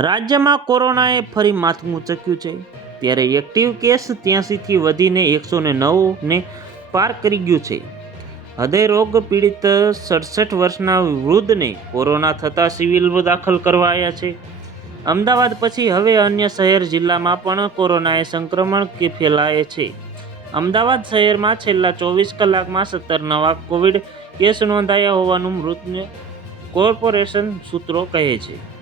રાજ્યમાં કોરોનાએ ફરી માથું ઉચક્યું છે. ત્યારે એક્ટિવ કેસ ત્યાંસીથી વધીને એકસો ને નવને પાર કરી ગયું છે. હૃદય રોગ પીડિત સડસઠ વર્ષના વૃદ્ધને કોરોના થતાં સિવિલ દાખલ કરવાયા છે. અમદાવાદ પછી હવે અન્ય શહેર જિલ્લામાં પણ કોરોનાએ સંક્રમણ કે ફેલાય છે. અમદાવાદ શહેરમાં છેલ્લા ચોવીસ કલાકમાં સત્તર નવા કોવિડ કેસ નોંધાયા હોવાનું મૃતને કોર્પોરેશન સૂત્રો કહે છે.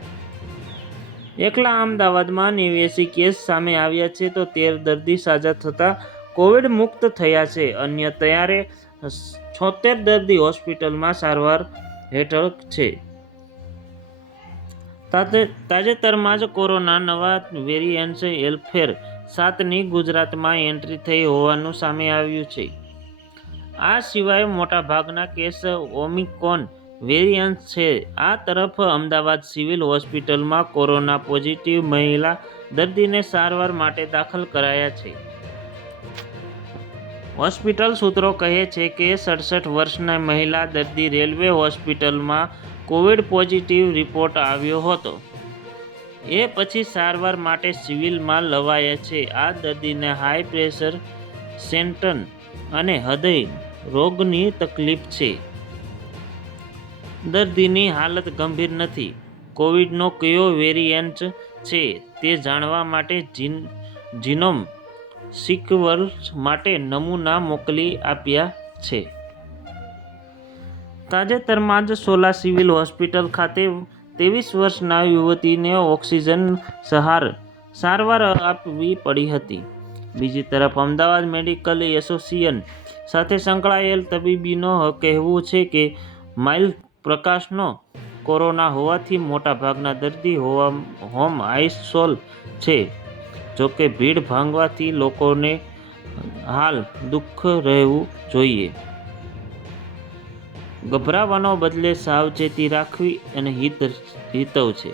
એકલા અમદાવાદમાં નેવ્યાસી કેસ સામે આવ્યા છે તો તેર દર્દી સાજા થતાં કોવિડ મુક્ત થયા છે. અન્ય ત્યારે છોતેર દર્દી હોસ્પિટલમાં સારવાર હેઠળ છે. તાજેતરમાં જ કોરોના નવા વેરિયન્ટ એલ્ફેર સાતની ગુજરાતમાં એન્ટ્રી થઈ હોવાનું સામે આવ્યું છે. આ સિવાય મોટાભાગના કેસ ઓમિકોન વેરિયન્ટ છે. આ તરફ અમદાવાદ સિવિલ હોસ્પિટલમાં કોરોના પોઝિટિવ મહિલા દર્દીને સારવાર માટે દાખલ કરાયા છે. હોસ્પિટલ સૂત્રો કહે છે કે સડસઠ વર્ષના મહિલા દર્દી રેલવે હોસ્પિટલમાં કોવિડ પોઝિટિવ રિપોર્ટ આવ્યો હતો. એ પછી સારવાર માટે સિવિલમાં લવાયા છે. આ દર્દીને હાઈ પ્રેશર, સેન્ટન અને હૃદય રોગની તકલીફ છે. દર્દીની હાલત ગંભીર નથી. કોવિડનો કયો વેરિયન્ટ છે તે જાણવા માટે જીન, જીનોમ સિકવર્સ માટે નમૂના મોકલી આપ્યા છે. તાજેતરમાં જ સોલા સિવિલ હોસ્પિટલ ખાતે ત્રેવીસ વર્ષના યુવતીને ઓક્સિજન સહાર સારવાર આપવી પડી હતી. બીજી તરફ અમદાવાદ મેડિકલ એસોસિએશન સાથે સંકળાયેલ તબીબીનો કહેવું છે કે માઇલ પ્રકાશનો કોરોના હોવાથી મોટાભાગના દર્દી હોવા હોમ આઇસોલ છે. જોકે ભીડ ભાંગવાથી લોકોને હાલ દુઃખ રહેવું જોઈએ. ગભરાવાનો બદલે સાવચેતી રાખવી અને હિત હિતવ છે.